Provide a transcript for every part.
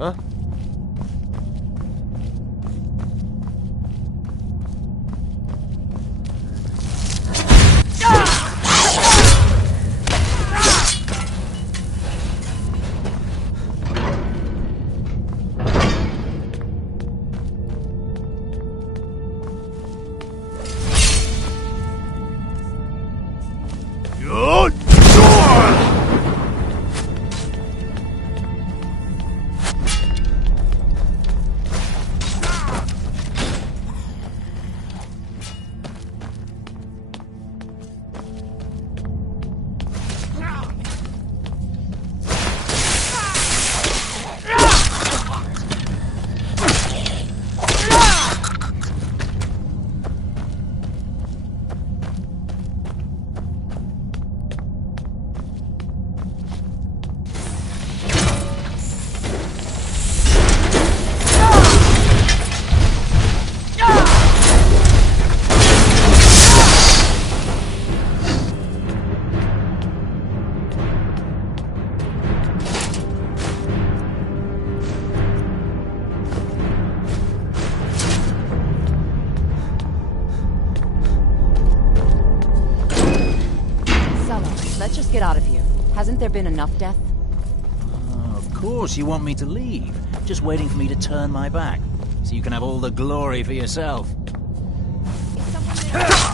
Huh? Let's just get out of here. Hasn't there been enough death? Oh, of course you want me to leave. Just waiting for me to turn my back. So you can have all the glory for yourself. Is someone there?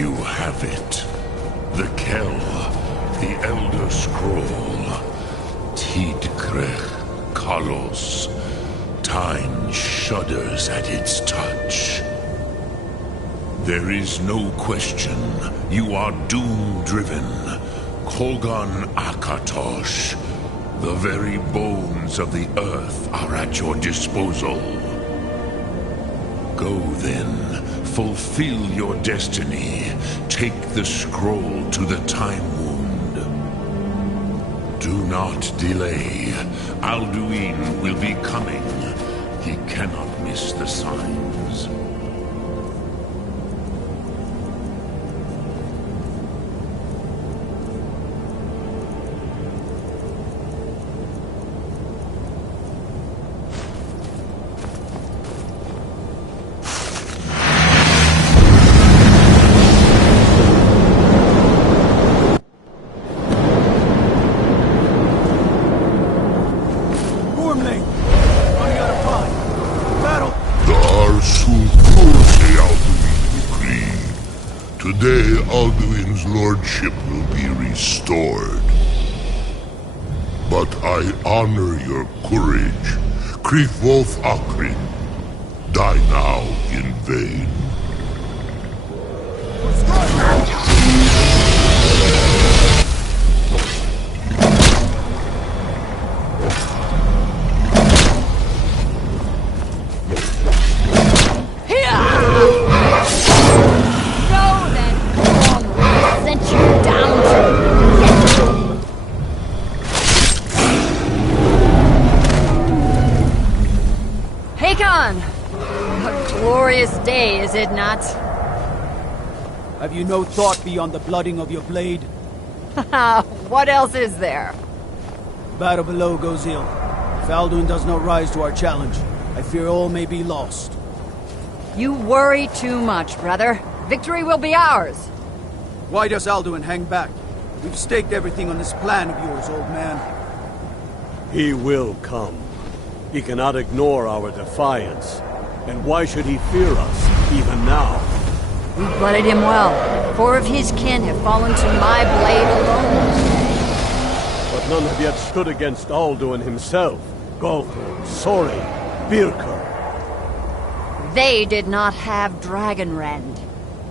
You have it. The Kell, the Elder Scroll. Tidkrech Kalos. Time shudders at its touch. There is no question. You are doom-driven. Kogan Akatosh. The very bones of the earth are at your disposal. Go then. Fulfill your destiny. Take the scroll to the Time Wound. Do not delay. Alduin will be coming. He cannot miss the signs. Today, Alduin's lordship will be restored. But I honor your courage. Krithwolf Akrin. Die now in vain. A glorious day, is it not? Have you no thought beyond the blooding of your blade? What else is there? Battle below goes ill. If Alduin does not rise to our challenge, I fear all may be lost. You worry too much, brother. Victory will be ours. Why does Alduin hang back? We've staked everything on this plan of yours, old man. He will come. He cannot ignore our defiance. And why should he fear us, even now? We blooded him well. 4 of his kin have fallen to my blade alone. But none have yet stood against Alduin himself. Golthor, Sori, Birker. They did not have Dragonrend.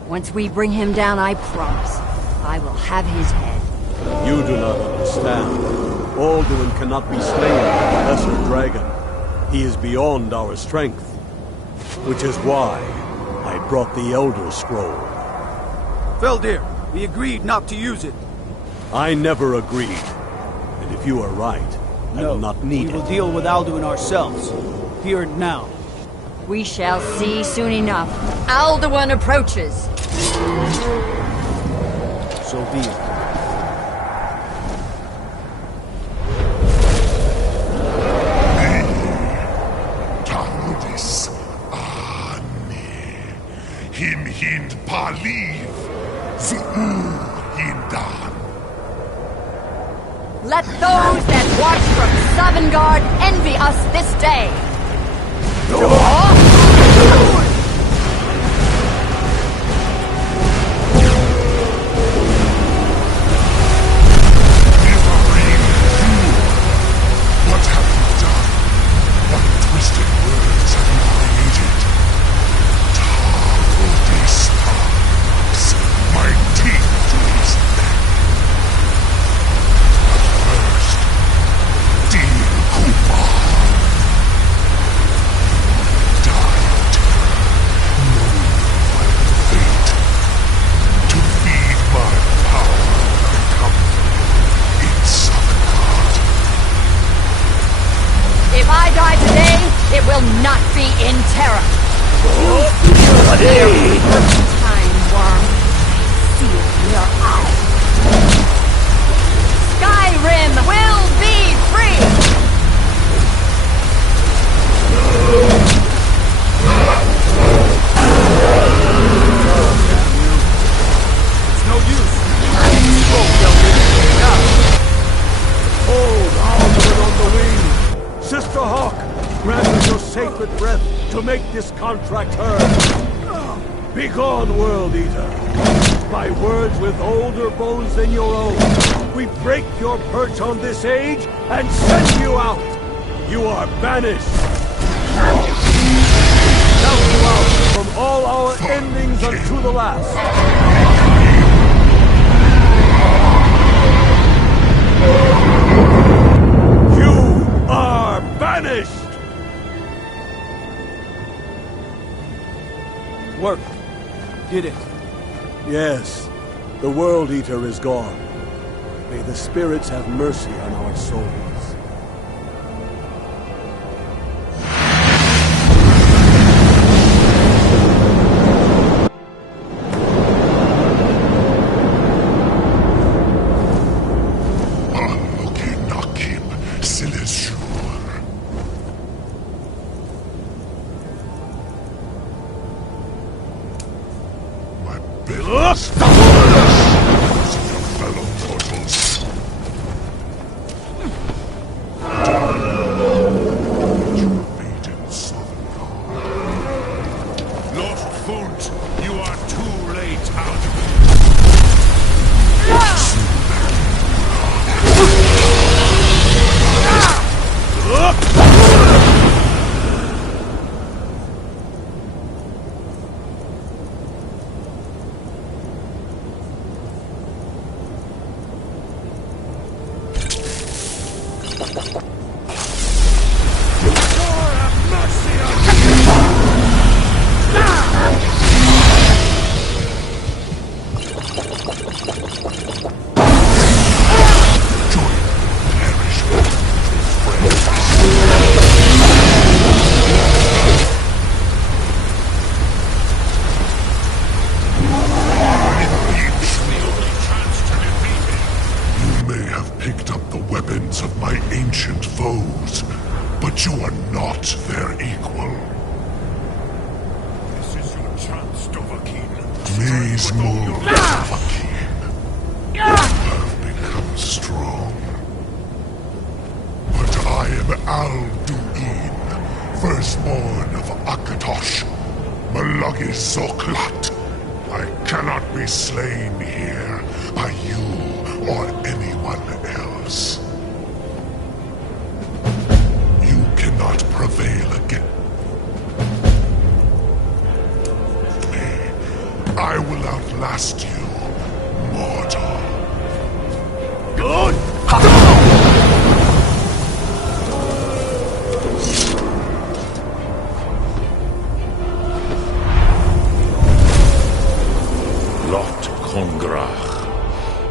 Once we bring him down, I promise, I will have his head. You do not understand. Alduin cannot be slain by the lesser dragon. He is beyond our strength. Which is why I brought the Elder Scroll. Feldir, we agreed not to use it. I never agreed. And if you are right, I will not need we will it. deal with Alduin ourselves. Here and now. We shall see soon enough. Alduin approaches. So be it. Him hind paliv, zu'ur hindan. Let those that watch from Savangard envy us this day. What have you done? What twisted words have you created? My teeth to his neck. But first, dear Kumar, died, knowing my fate, to feed my power and comfort in Sokkat. If I die today, it will not be in terror. Time, worm. See it in your eyes. Skyrim will be free! It's no use. Hold Alduin on the wing! Sister Hawk, grant us your sacred breath to make this contract hers! Begone, World Eater! by words with older bones than your own, we break your perch on this age and send you out! You are banished! Count you out from all our endings unto the last! You are banished! Work. Did it. Yes, the World Eater is gone. May the spirits have mercy on our souls.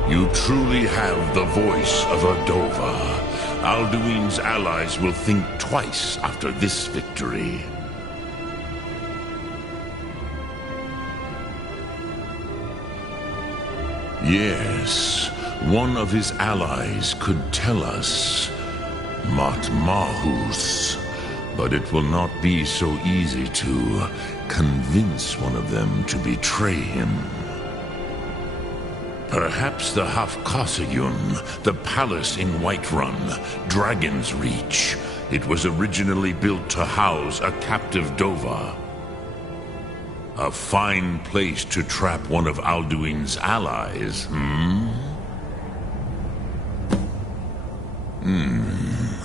You truly have the voice of a Dova. Alduin's allies will think twice after this victory. Yes, one of his allies could tell us Matmahus, but it will not be so easy to convince one of them to betray him. Perhaps the Hafkasayun, the palace in Whiterun, Dragon's Reach. It was originally built to house a captive Dova. A fine place to trap one of Alduin's allies,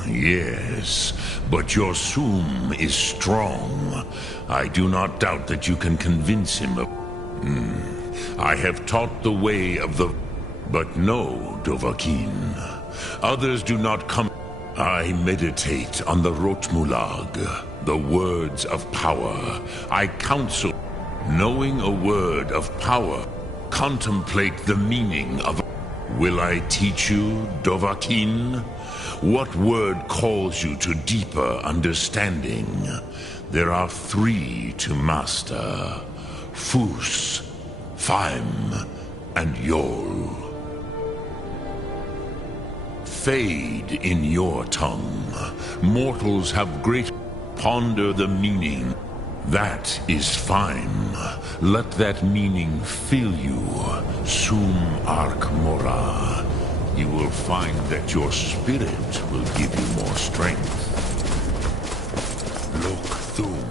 Yes, but your Sum is strong. I do not doubt that you can convince him of... I have taught the way of the... But no, Dovahkiin. Others do not come... I meditate on the Rotmulag, the words of power. I counsel... Knowing a word of power, contemplate the meaning of... Will I teach you, Dovahkiin? What word calls you to deeper understanding? There are 3 to master. Fus, Faim, and Yol. Fade in your tongue. Mortals have great... Ponder the meaning. That is fine. Let that meaning fill you. Sum Arkmora. You will find that your spirit will give you more strength. Look Thum.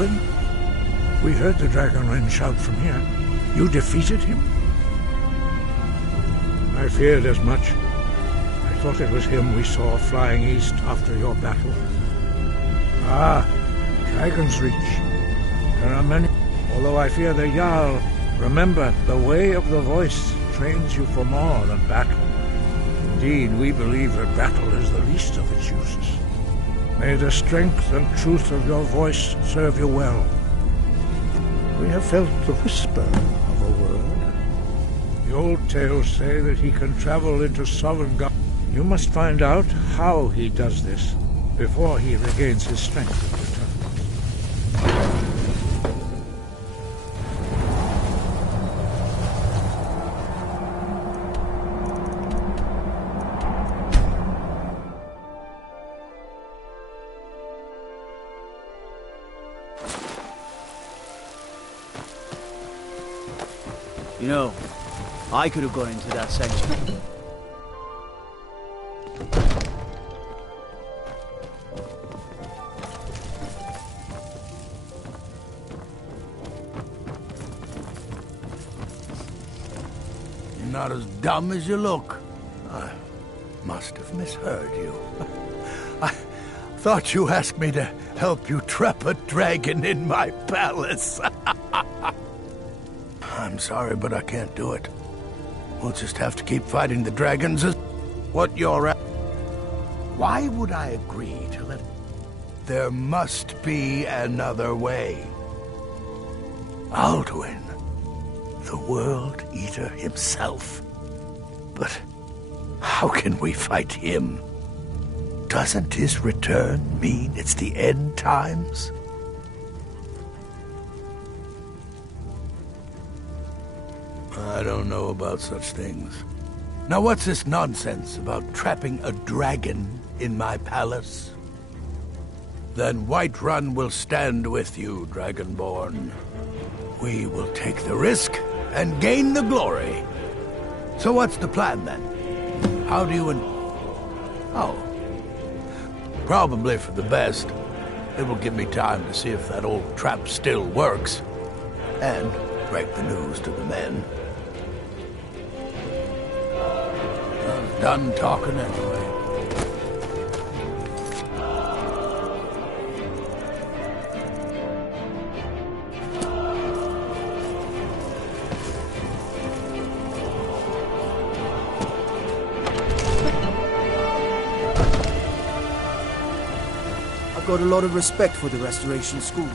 Alduin? We heard the Dragonren shout from here. You defeated him? I feared as much. I thought it was him we saw flying east after your battle. Ah, Dragon's Reach. There are many. Although I fear the Jarl, remember, the way of the voice trains you for more than battle. Indeed, we believe that battle is the least of its uses. May the strength and truth of your voice serve you well. We have felt the whisper of a word. The old tales say that he can travel into Sovngarde. You must find out how he does this before he regains his strength and returns. You know, I could have gone into that section. You're not as dumb as you look. I must have misheard you. I thought you asked me to help you trap a dragon in my palace. I'm sorry, but I can't do it. We'll just have to keep fighting the dragons. What you're at. Why would I agree to let... There must be another way. Alduin, the World Eater himself. But how can we fight him? Doesn't his return mean it's the end times? I don't know about such things. Now what's this nonsense about trapping a dragon in my palace? Then Whiterun will stand with you, Dragonborn. We will take the risk and gain the glory. So what's the plan then? How do you Oh. Probably for the best. It will give me time to see if that old trap still works. And break the news to the men. I'm done talking anyway. I've got a lot of respect for the Restoration School.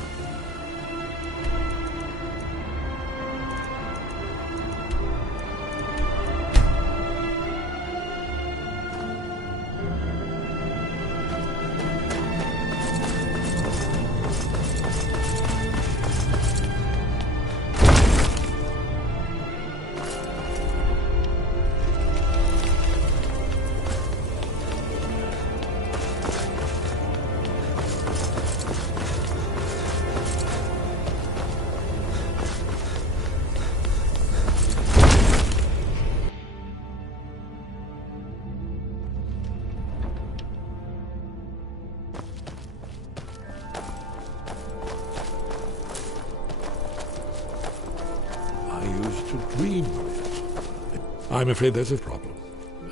Dream of it. I'm afraid there's a problem.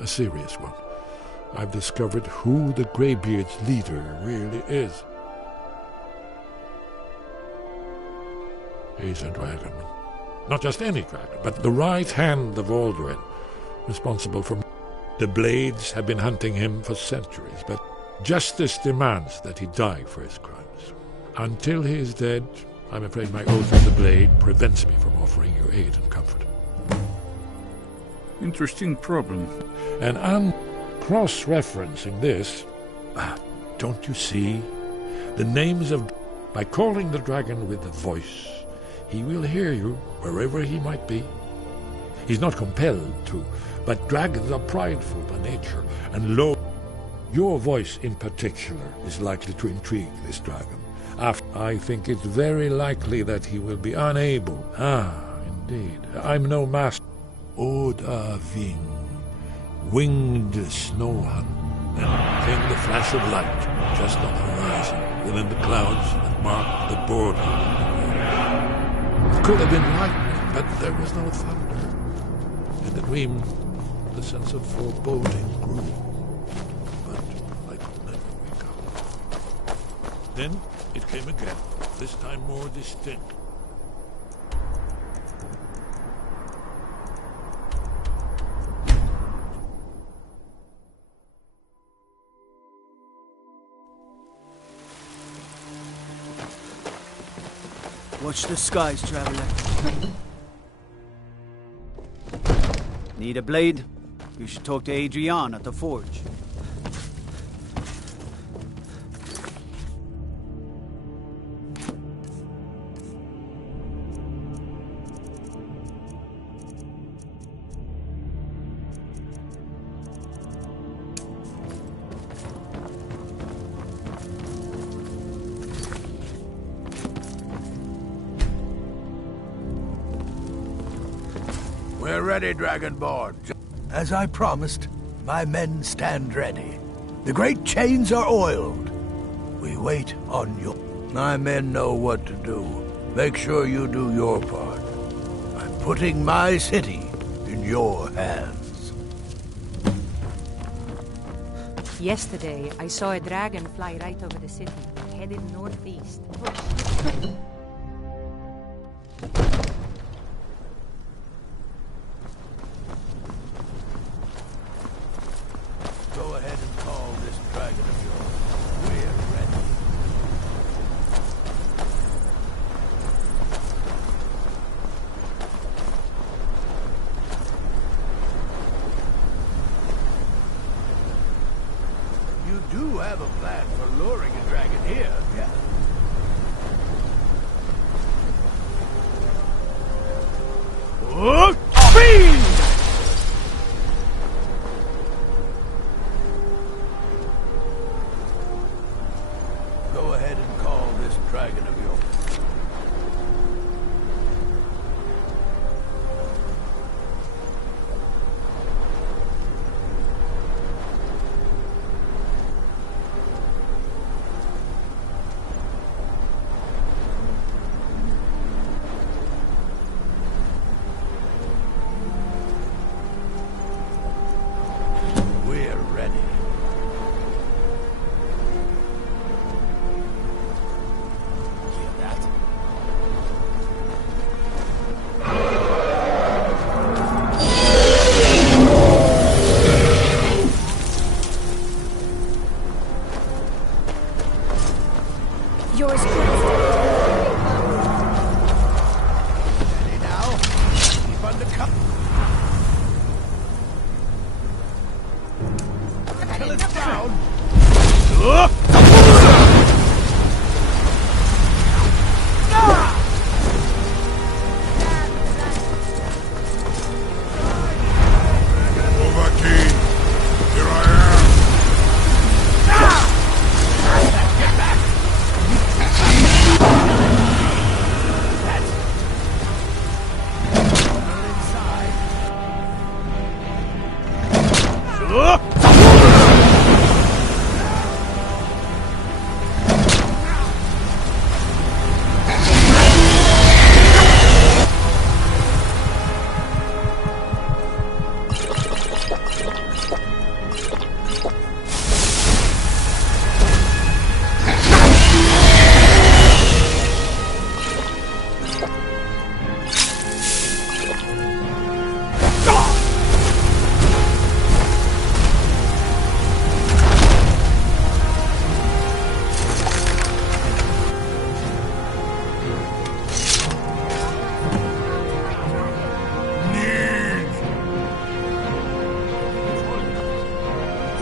A serious one. I've discovered who the Greybeard's leader really is. He's a dragon. Not just any dragon, but the right hand of Alduin, responsible for... The Blades have been hunting him for centuries, but justice demands that he die for his crimes. Until he is dead, I'm afraid my oath of the Blade prevents me from offering you aid and comfort. Interesting problem. And I'm cross-referencing this. Don't you see? The names of... By calling the dragon with the voice, he will hear you wherever he might be. He's not compelled to, but dragons are prideful by nature, and lo, your voice in particular is likely to intrigue this dragon. I think it's very likely that he will be unable. Indeed. I'm no master. Odahving, winged snow hunt. came the flash of light just on the horizon, within the clouds that marked the border. It could have been lightning, but there was no thunder. In the dream, the sense of foreboding grew, but I could never wake up. Then it came again, this time more distinct. Watch the skies, traveler. Need a blade? You should talk to Adrian at the forge. We're ready, Dragonborn. As I promised, my men stand ready. The great chains are oiled. We wait on you. My men know what to do. Make sure you do your part. I'm putting my city in your hands. Yesterday, I saw a dragon fly right over the city, headed northeast. Go ahead and call this dragon of yours. We're ready. You do have a plan for luring a dragon here, yeah? Fiend! Go ahead and call this dragon of yours. We're ready. Hear that? Yours truly. Ready now? Keep under cover. Till it's down. Overkeen, here I am.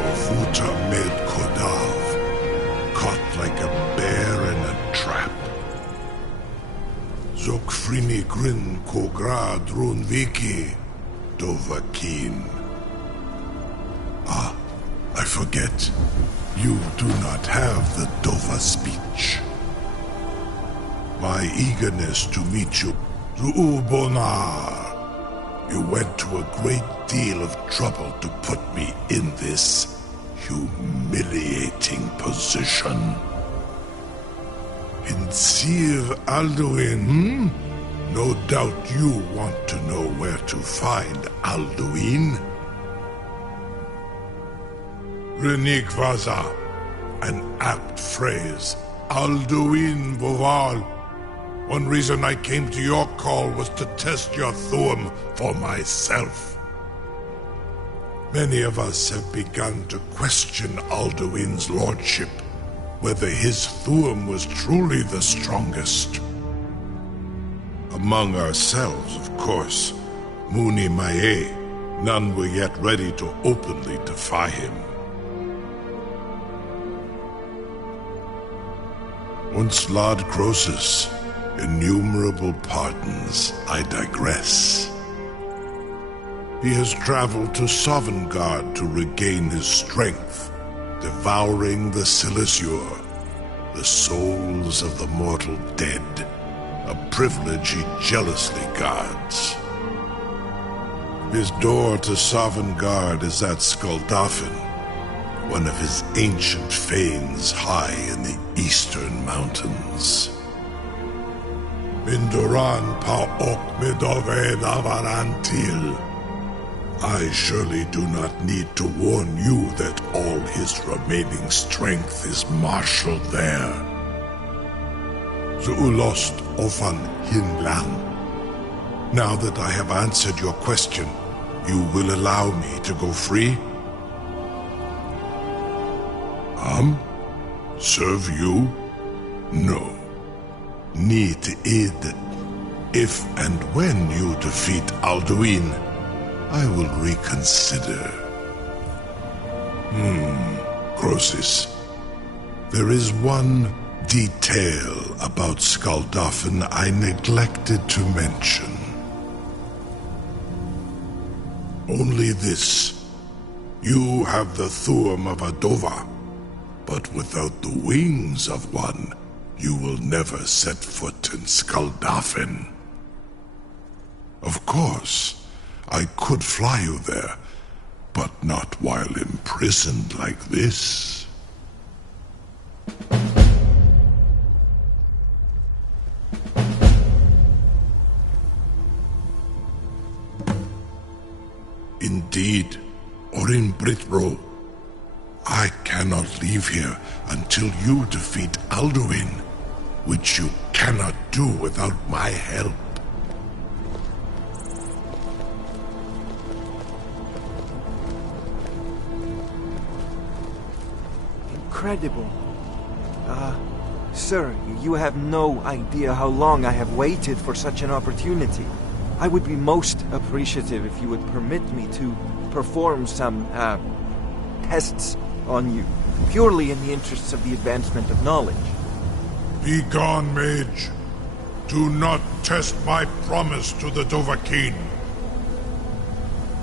Ofuta med Kodav, caught like a bear in a trap. Zokfrini grin Kograd Runviki, Dovahkiin. Ah, I forget. You do not have the Dova speech. My eagerness to meet you, Ru'ubonar. You went to a great deal of trouble to put me in this humiliating position. In Sir Alduin, No doubt you want to know where to find Alduin. Renik Vaza, an apt phrase. Alduin Voval. One reason I came to your call was to test your Thuum for myself. Many of us have begun to question Alduin's lordship, whether his Thuum was truly the strongest. Among ourselves, of course, Muni Mae, none were yet ready to openly defy him. Once Lord Croesus, innumerable pardons, I digress. He has traveled to Sovngarde to regain his strength, devouring the Silesure, the souls of the mortal dead, a privilege he jealously guards. His door to Sovngarde is at Skuldafn, one of his ancient fanes high in the eastern mountains. Minduran Paok Midove Navarantil. I surely do not need to warn you that all his remaining strength is marshaled there. Zuulost Ofan Hinlan. Now that I have answered your question, you will allow me to go free? Serve you? No. Need id. If and when you defeat Alduin, I will reconsider. Croesus. There is one detail about Skuldafn I neglected to mention. Only this. You have the Thuum of a Dova, but without the wings of one, you will never set foot in Skuldafn. Of course, I could fly you there, but not while imprisoned like this. Indeed, Orin Britbro, I cannot leave here until you defeat Alduin, which you cannot do without my help. Incredible. Sir, you have no idea how long I have waited for such an opportunity. I would be most appreciative if you would permit me to perform some, tests on you, purely in the interests of the advancement of knowledge. Be gone, mage. Do not test my promise to the Dovahkiin.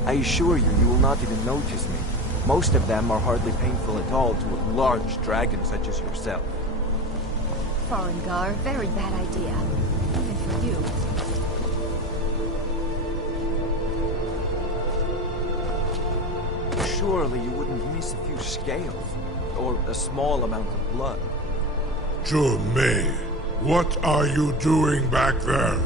I assure you, you will not even notice me. Most of them are hardly painful at all to a large dragon such as yourself. Farengar, very bad idea. Even for you. Surely you wouldn't miss a few scales, or a small amount of blood. May, what are you doing back there?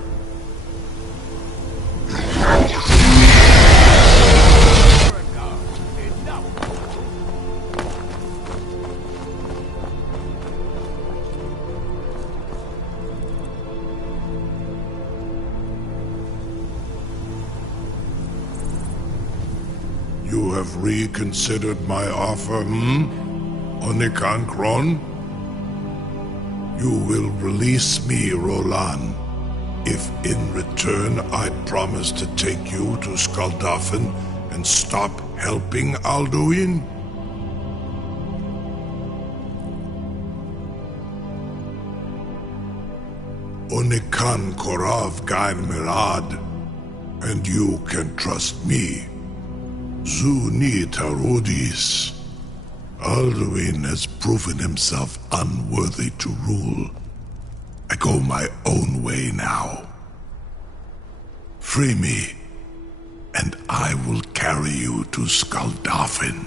You have reconsidered my offer, Onikan Kron? You will release me, Roland, if in return I promise to take you to Skuldafn and stop helping Alduin? Onikan Korav Gain Mirad, and you can trust me. Zuni Tarodis. Alduin has proven himself unworthy to rule. I go my own way now. Free me, and I will carry you to Skuldafn.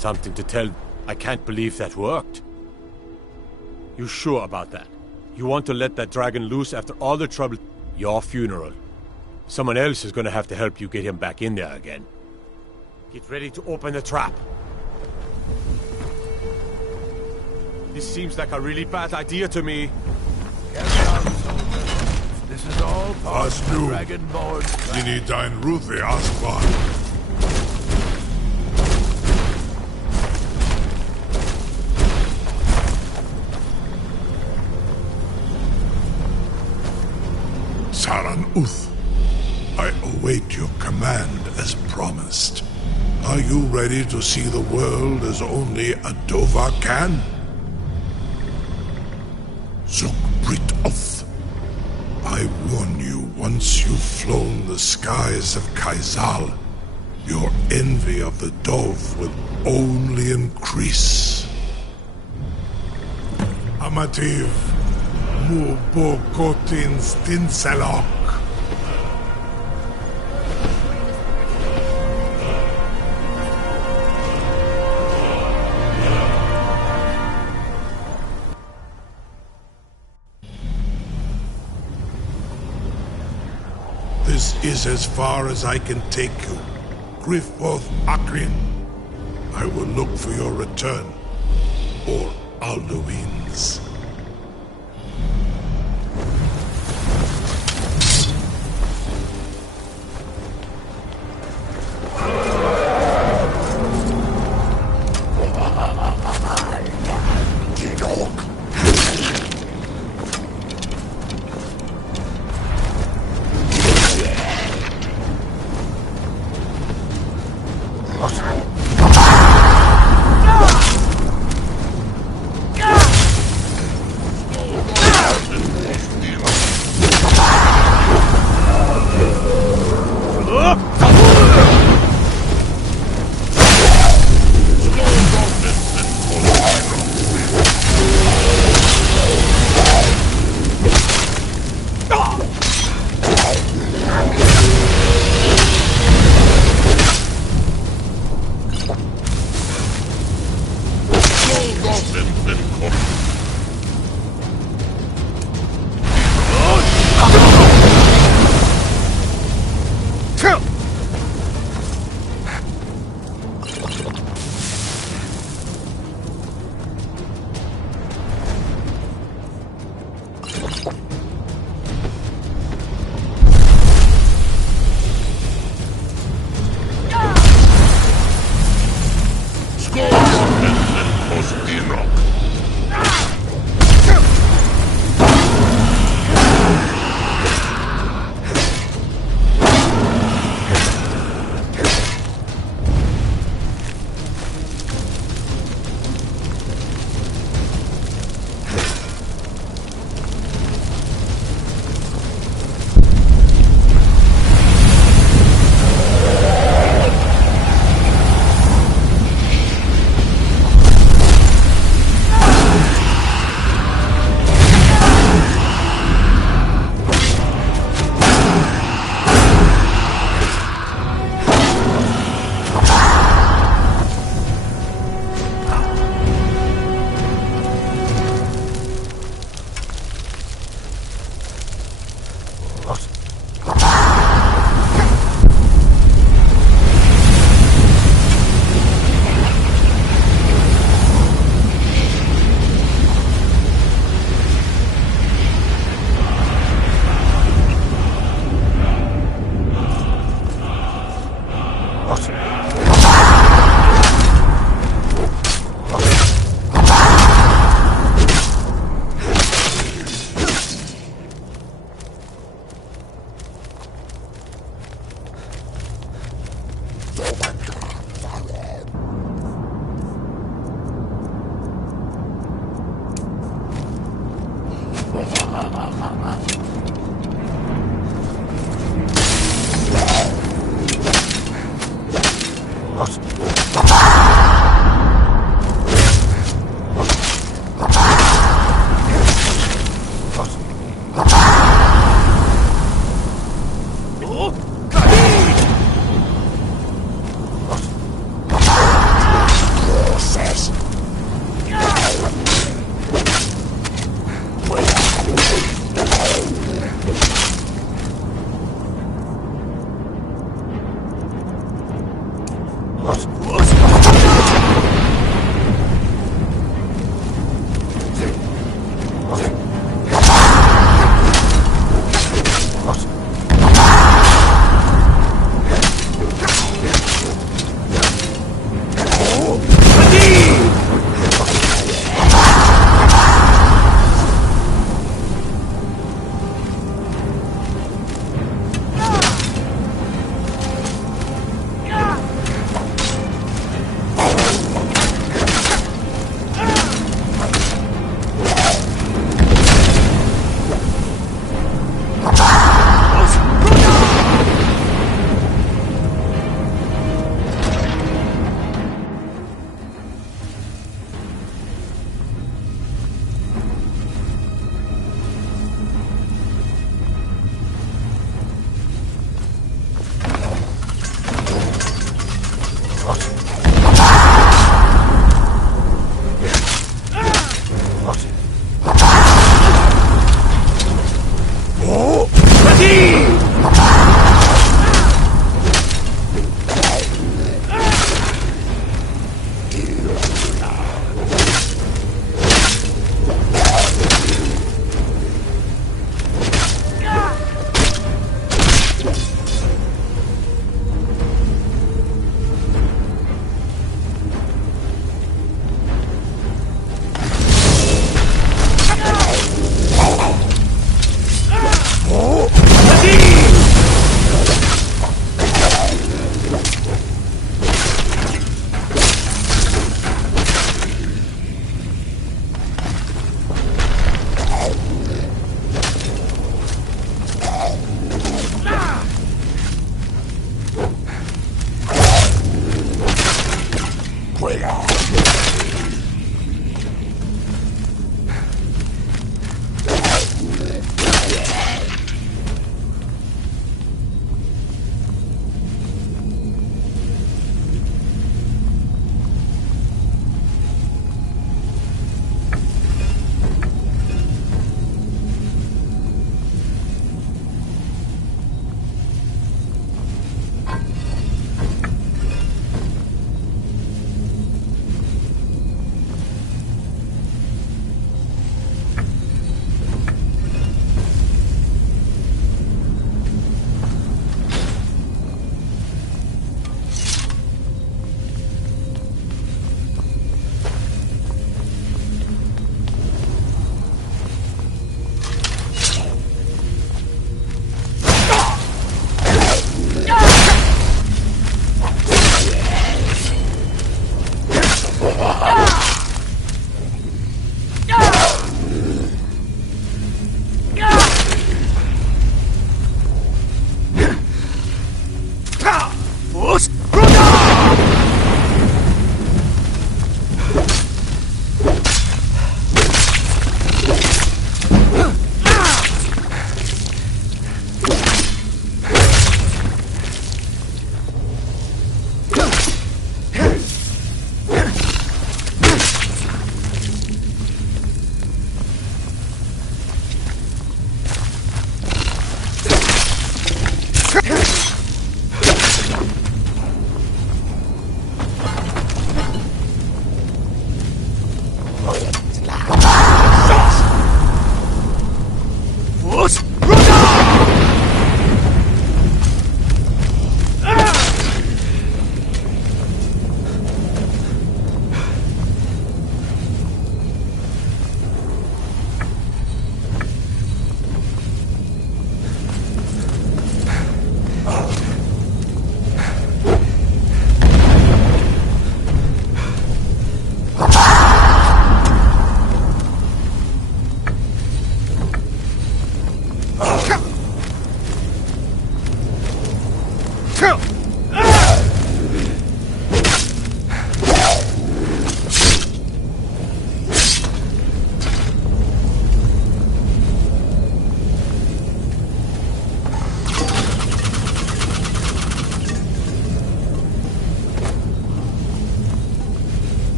Something to tell. I can't believe that worked. You sure about that? You want to let that dragon loose after all the trouble? Your funeral. Someone else is gonna have to help you get him back in there again. Get ready to open the trap. This seems like a really bad idea to me. Carry on, soldier. This is all part of the nu. Dragonborn plan. Ini dein Ruthi Aspar. Saran Uth, I await your command as promised. Are you ready to see the world as only a Dova can? Zukbrit Oth, I warn you, once you've flown the skies of Kaizal, your envy of the Dove will only increase. Amativ, Mubokotin Stinselok. This is as far as I can take you. Grifoth Akrin. I will look for your return. Or Alduin's.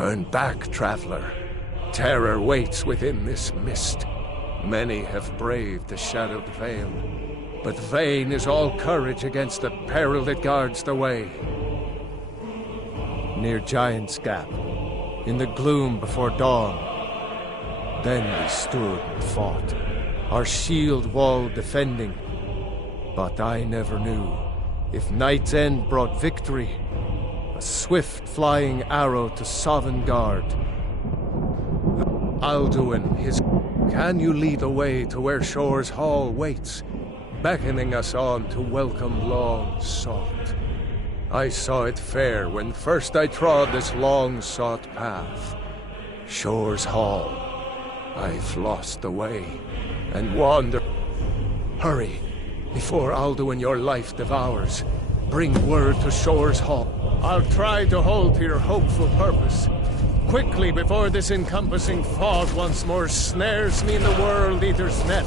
Turn back, traveler. Terror waits within this mist. Many have braved the shadowed veil, but vain is all courage against the peril that guards the way. Near Giant's Gap, in the gloom before dawn. Then we stood and fought, our shield wall defending. But I never knew if Night's End brought victory, a swift flying arrow to Sovngarde. Alduin, can you lead the way to where Shore's Hall waits, beckoning us on to welcome long sought? I saw it fair when first I trod this long-sought path. Shore's Hall. I've lost the way, and wander. Hurry, before Alduin your life devours. Bring word to Shore's Hall. I'll try to hold to your hopeful purpose. Quickly, before this encompassing fog once more snares me in the World Eater's net.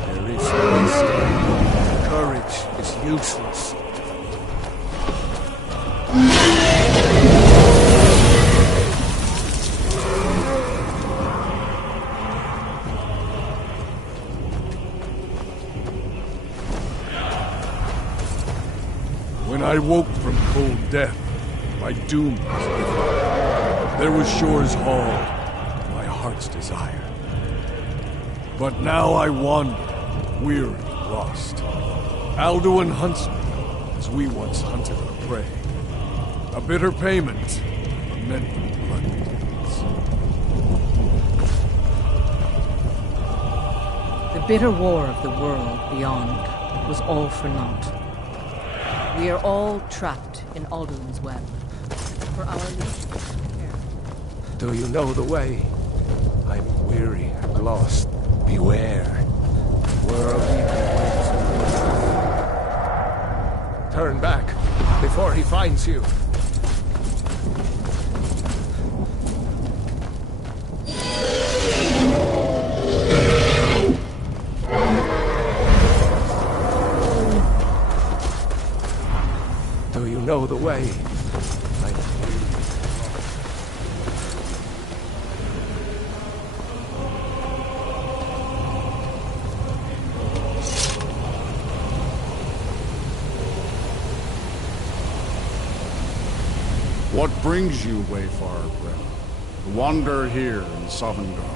There is no mistake. Courage is useless. When I woke from cold death, my doom was within. There was Shore's Hall, my heart's desire. But now I wander, weary, lost. Alduin hunts me, as we once hunted our prey. A bitter payment for many blood deeds. The bitter war of the world beyond was all for naught. We are all trapped in Alduin's web. For our least care. Do you know the way? I'm weary and lost. Beware. World Eater waits. Turn back before he finds you. Do you know the way? What brings you, wayfarer brethren, to wander here in Sovngarde,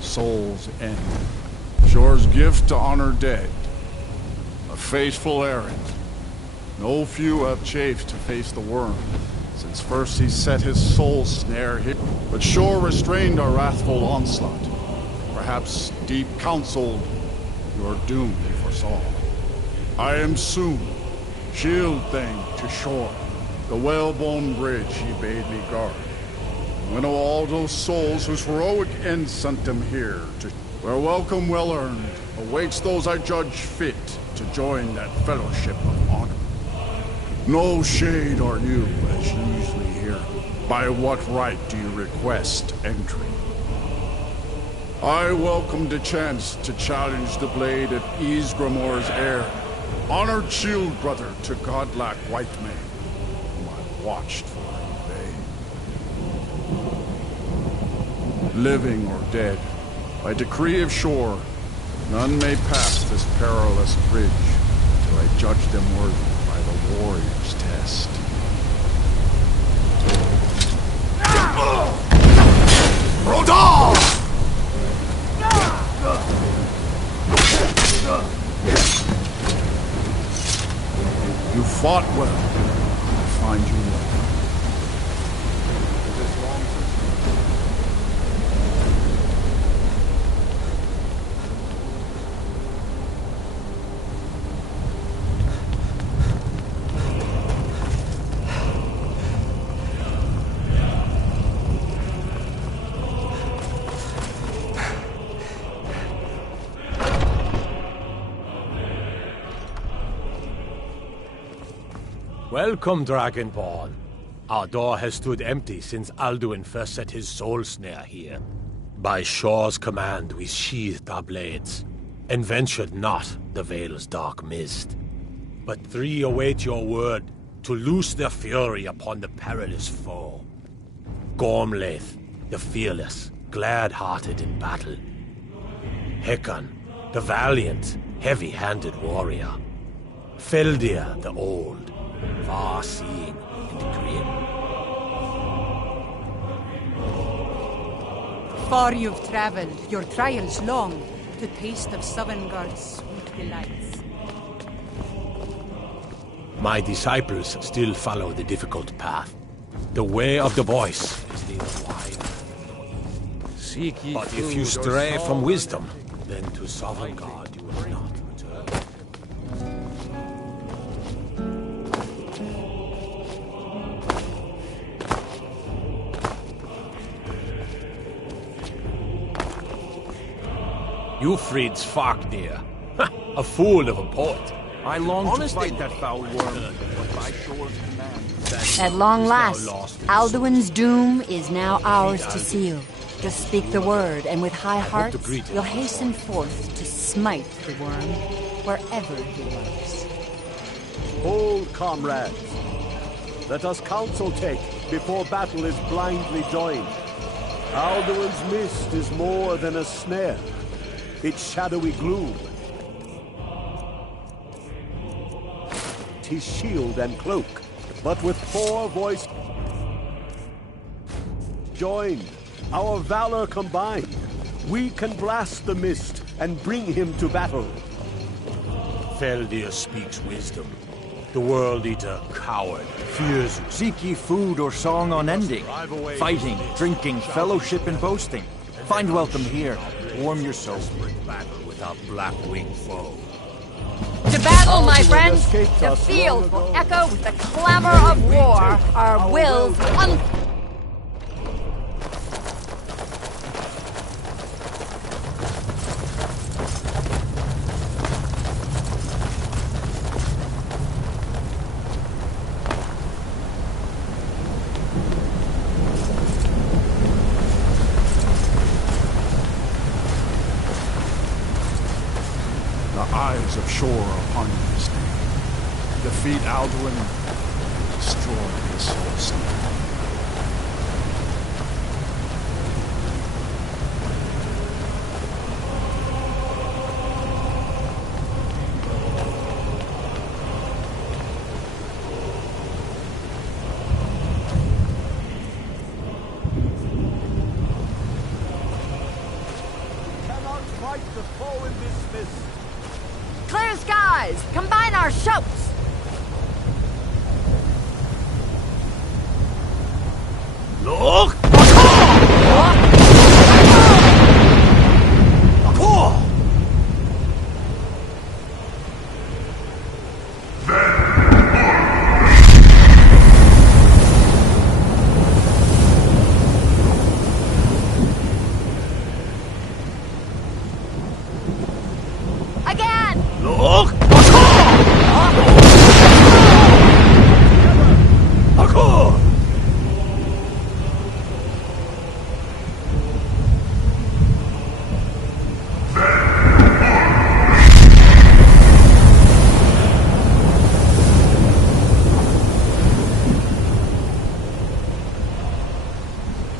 Soul's End? Shore's gift to honor dead, a fateful errand. No few have chafed to face the worm, since first he set his soul snare here. But Shore restrained our wrathful onslaught. Perhaps deep counseled, your doom he foresaw. I am soon, shield thing to Shore, the whalebone bridge he bade me guard. Winnow all those souls whose heroic end sent them here, to where welcome well earned awaits those I judge fit to join that fellowship of honor. No shade are you, as usually here. By what right do you request entry? I welcome the chance to challenge the blade of Ysgramor's heir, honored shield brother to godlike white man, whom I watched for in vain. Living or dead, by decree of Shore, none may pass this perilous bridge till I judge them worthy by the warrior's test. Rodal! You fought well. I find you well. Welcome, Dragonborn. Our door has stood empty since Alduin first set his soul snare here. By Shaw's command, we sheathed our blades, and ventured not the Vale's dark mist. But three await your word to loose their fury upon the perilous foe. Gormlaith, the fearless, glad-hearted in battle. Hecon, the valiant, heavy-handed warrior. Feldir, the old, far-seeing and grim. Far you've traveled, your trials long, to taste of Sovngarde's sweet delights. My disciples still follow the difficult path. The way of the voice is neither wide nor easy. Seek ye but if you stray from wisdom, then to Sovngarde you will not return. You freed Farknir. A fool of a poet. I long to fight that foul worm, but by Shor's command. At long last, Alduin's doom is now ours to seal. Just speak the word, and with high hearts, you'll hasten forth to smite the worm wherever he lurks. Hold, comrades. Let us counsel take before battle is blindly joined. Alduin's mist is more than a snare. Its shadowy gloom. 'Tis shield and cloak, but with four voice joined, our valor combined, we can blast the mist and bring him to battle. Feldir speaks wisdom. The World-Eater, coward, fears you. Seek ye food or song unending, fighting, drinking, fellowship and boasting. Find welcome here, warm your soul. Battle with our black-winged foe. To battle, my friends! The field will echo with the clamor of war. Our wills Eyes of Shore upon you this day. Defeat Alduin, destroy his soul. Cannot fight the foe in this mist. Clear skies! Combine our shouts! Look! Again! Look!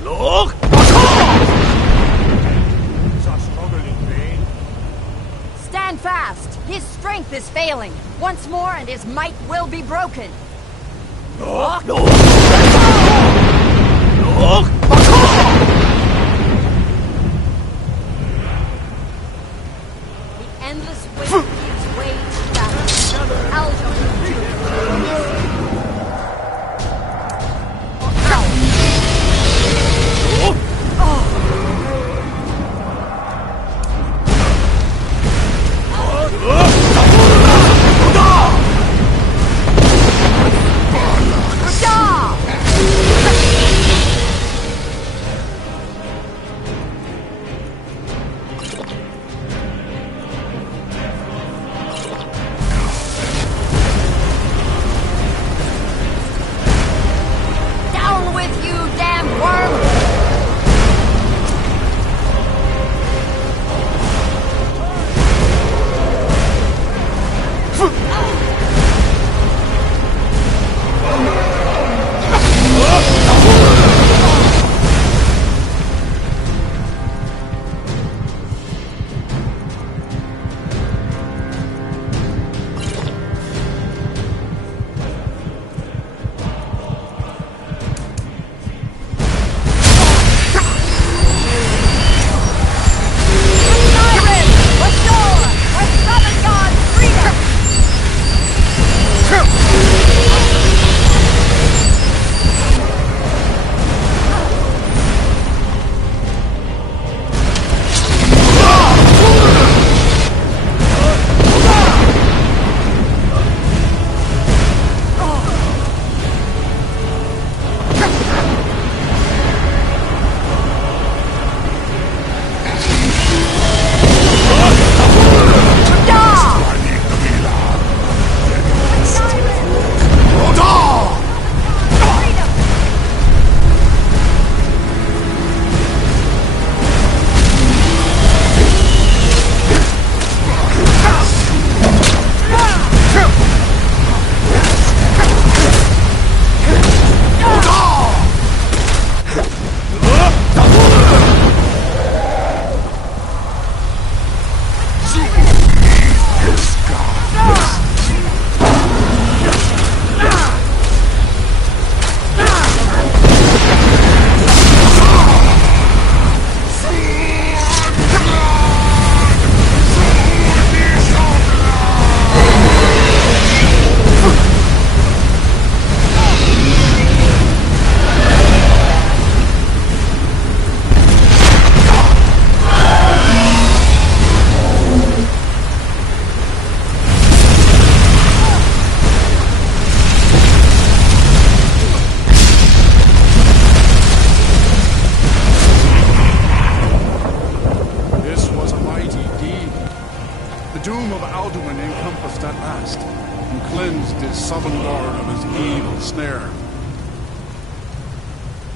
Look! Stand fast! His strength is failing. Once more and his might will be broken. Look! Look! Look! The endless wind gives way to battle. Alduin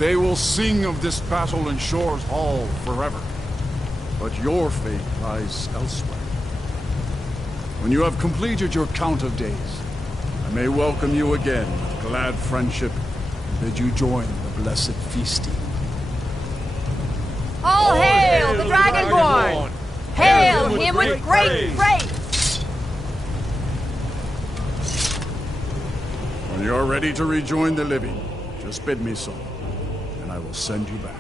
They will sing of this battle in Shore's Hall forever. But your fate lies elsewhere. When you have completed your count of days, I may welcome you again with glad friendship and bid you join the blessed feasting. All hail the Dragonborn! Hail him with great praise! When you're ready to rejoin the living, just bid me so, and I will send you back.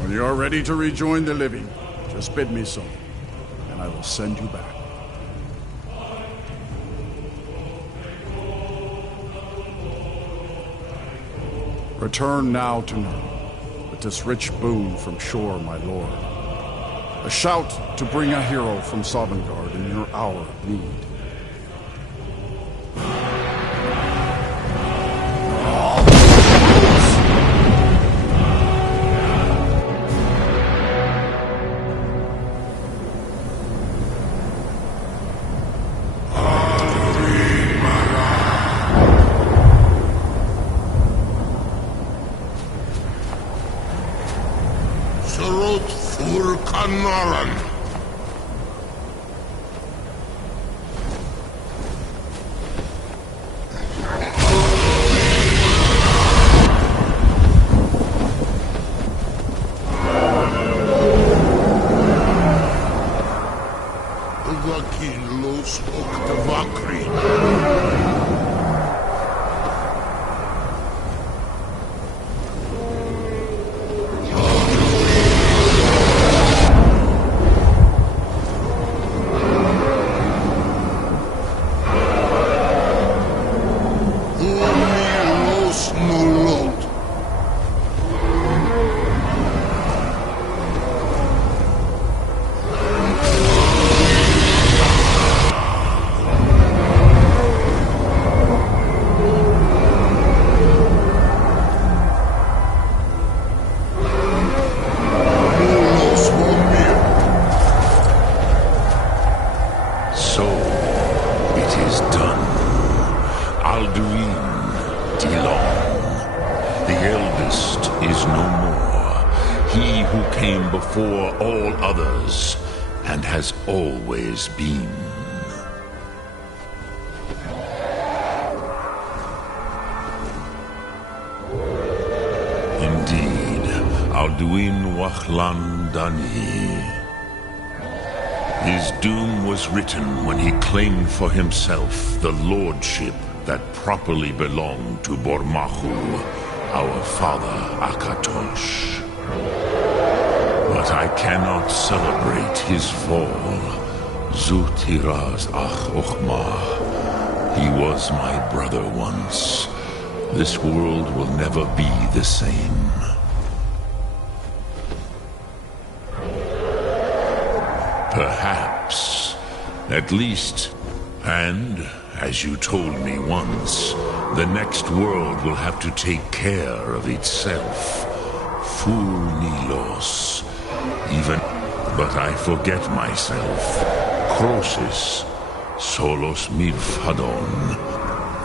When you're ready to rejoin the living, just bid me so, and I will send you back. Return now to Nurn, with this rich boon from Shore, my lord. A shout to bring a hero from Sovngarde in your hour of need. Before all others, and has always been. Indeed, Alduin Wachlan Dani. His doom was written when he claimed for himself the lordship that properly belonged to Bormahu, our father Akatosh. But I cannot celebrate his fall. Zutiraz Ach Ochma. He was my brother once. This world will never be the same. Perhaps. At least. And, as you told me once, the next world will have to take care of itself. Ful Nilos. Even, but I forget myself. Crosis, Solos Midfadon.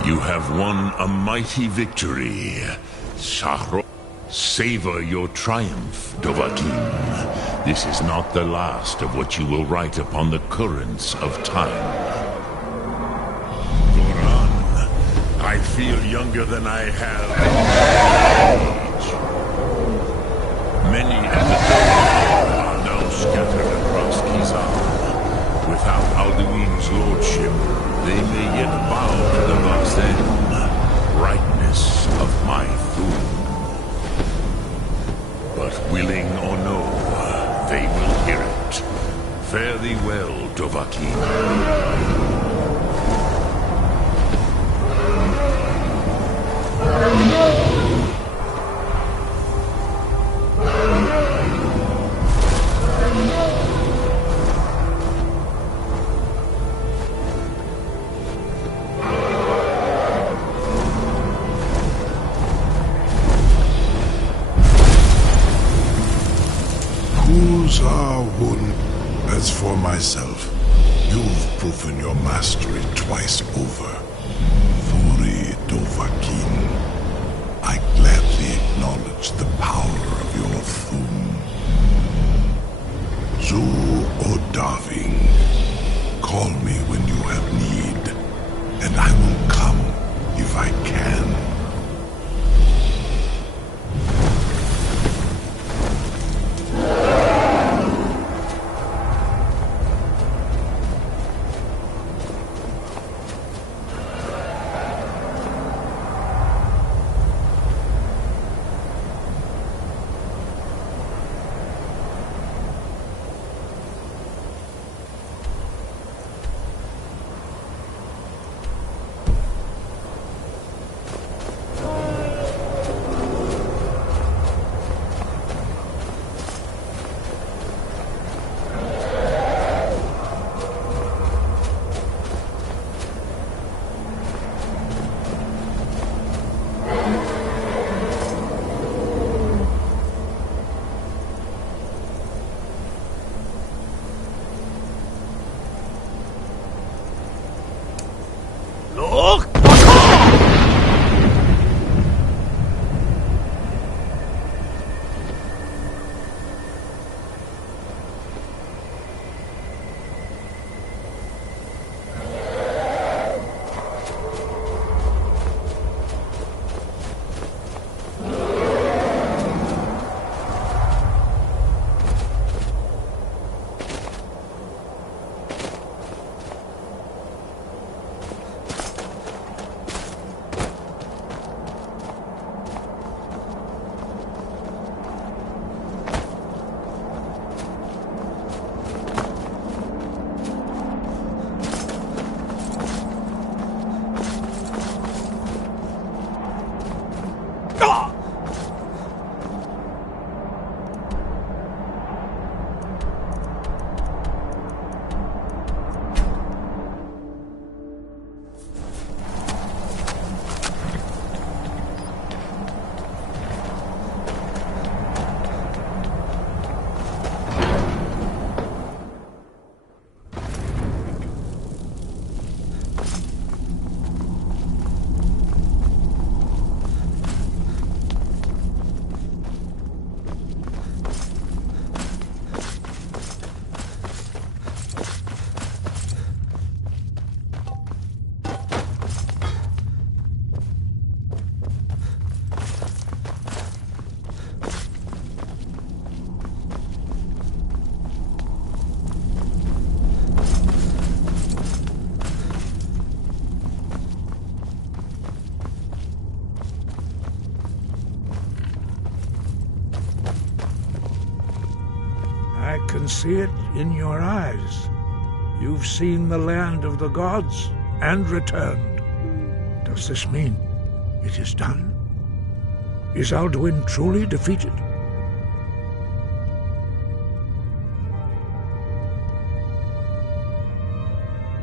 You have won a mighty victory. Shahro. Savor your triumph, Dovahkiin. This is not the last of what you will write upon the currents of time. Goran, I feel younger than I have. Many at the door are now scattered across Kizan. Without Alduin's lordship, they may yet bow to the Vazen, brightness of my Thum. But willing or no, they will hear it. Fare thee well, Dovahkiin. As for myself, you've proven your mastery twice over. Furi Dovahkiin, I gladly acknowledge the power of your Thum. Zu Odaving, call me when you have need, and I will come if I can. I can see it in your eyes. You've seen the land of the gods and returned. Does this mean it is done? Is Alduin truly defeated?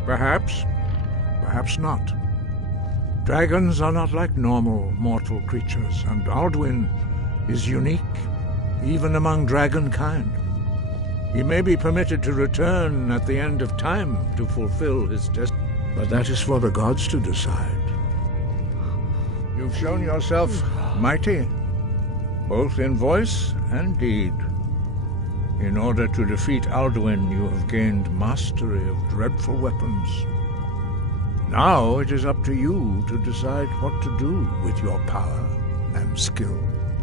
Perhaps, perhaps not. Dragons are not like normal mortal creatures, and Alduin is unique, even among dragon kind. He may be permitted to return at the end of time to fulfill his destiny, but that is for the gods to decide. You've shown yourself mighty, both in voice and deed. In order to defeat Alduin, you have gained mastery of dreadful weapons. Now it is up to you to decide what to do with your power and skill.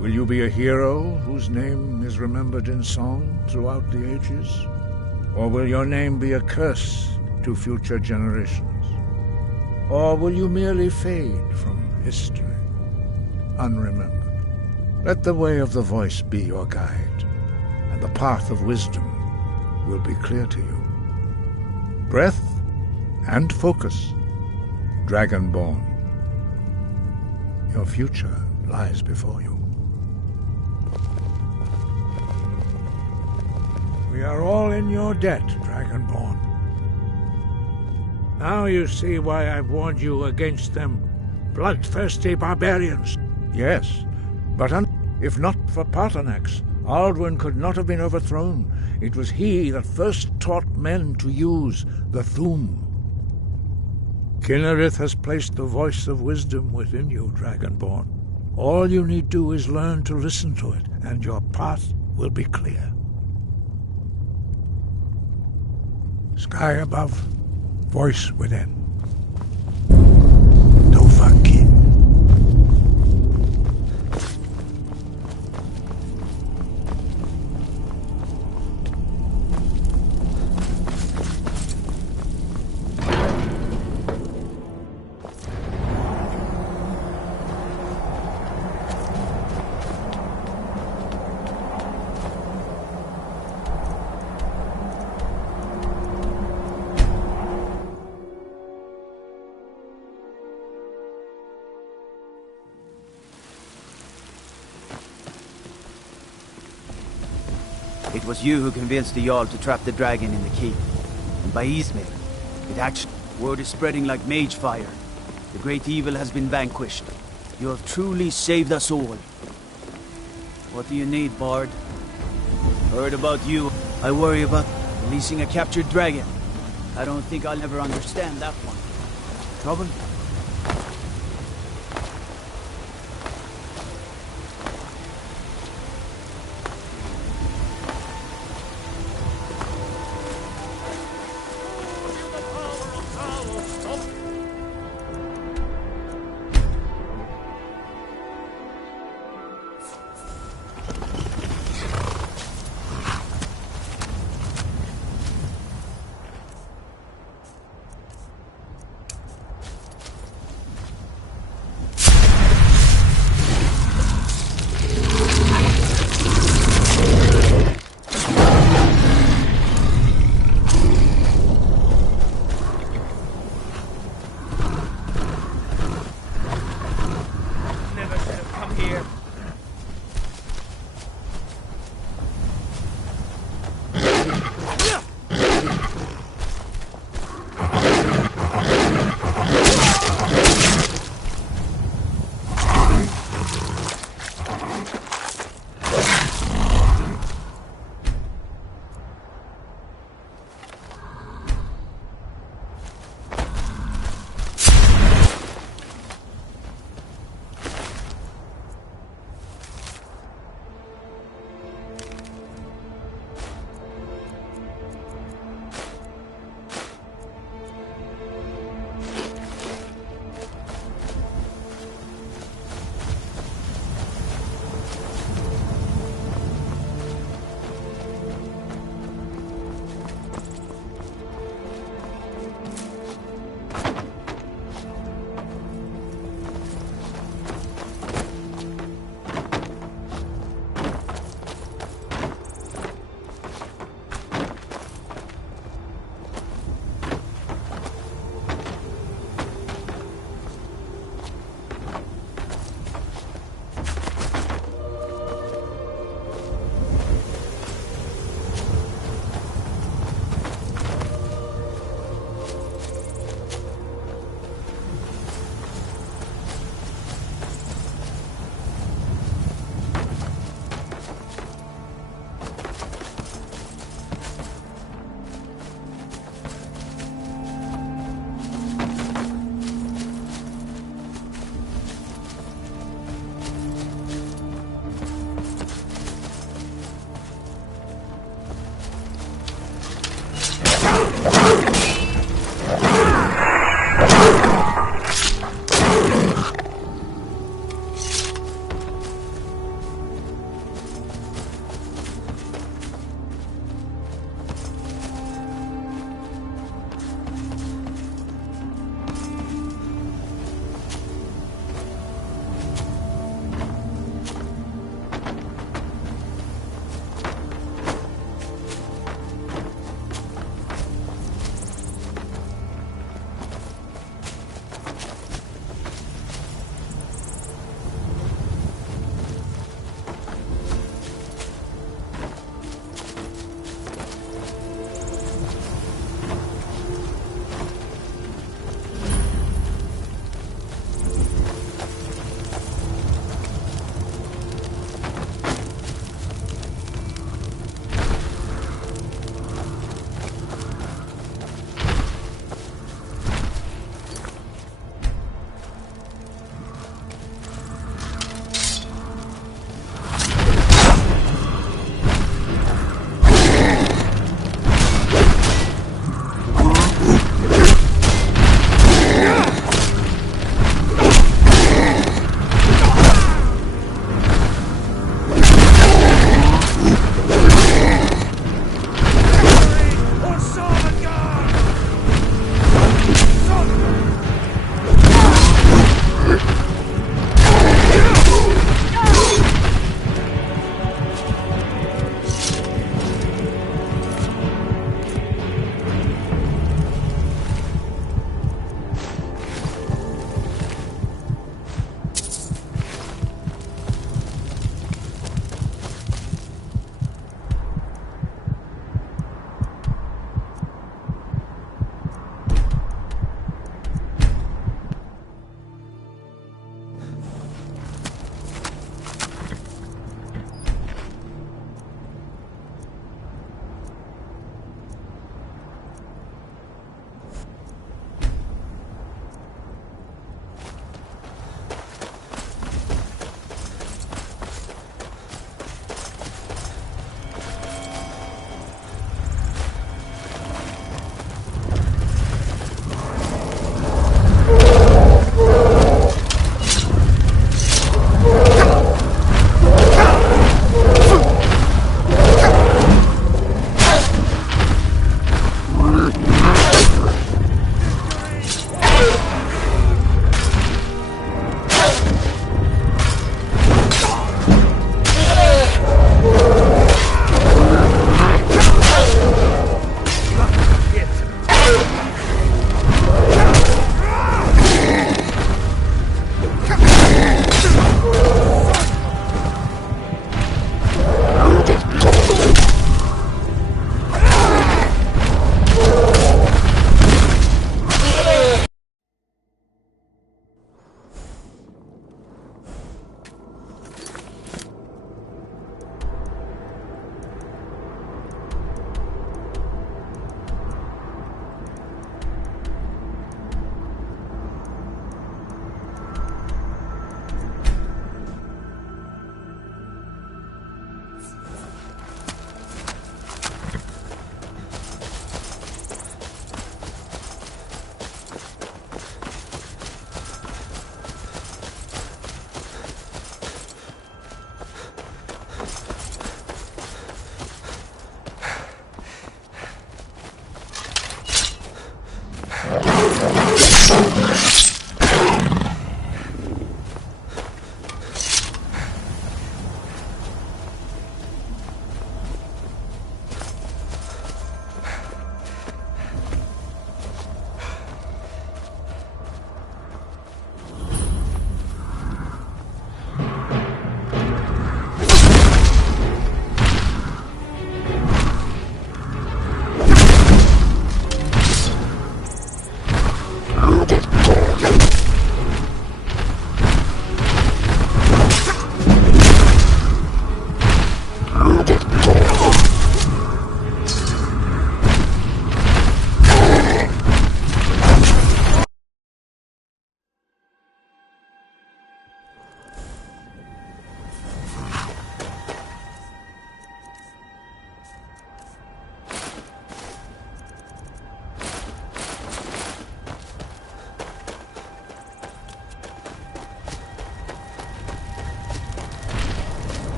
Will you be a hero whose name is remembered in song throughout the ages? Or will your name be a curse to future generations? Or will you merely fade from history, unremembered? Let the way of the voice be your guide, and the path of wisdom will be clear to you. Breath and focus, Dragonborn. Your future lies before you. We are all in your debt, Dragonborn. Now you see why I've warned you against them bloodthirsty barbarians. Yes, but if not for Paarthurnax, Alduin could not have been overthrown. It was he that first taught men to use the Thu'um. Kinnerith has placed the voice of wisdom within you, Dragonborn. All you need do is learn to listen to it, and your path will be clear. Sky above, voice within. Dovahkiin. It was you who convinced the Jarl to trap the dragon in the keep. And by Ismail, it actually... Word is spreading like mage fire. The great evil has been vanquished. You have truly saved us all. What do you need, Bard? Heard about you. I worry about releasing a captured dragon. I don't think I'll ever understand that one. Trouble?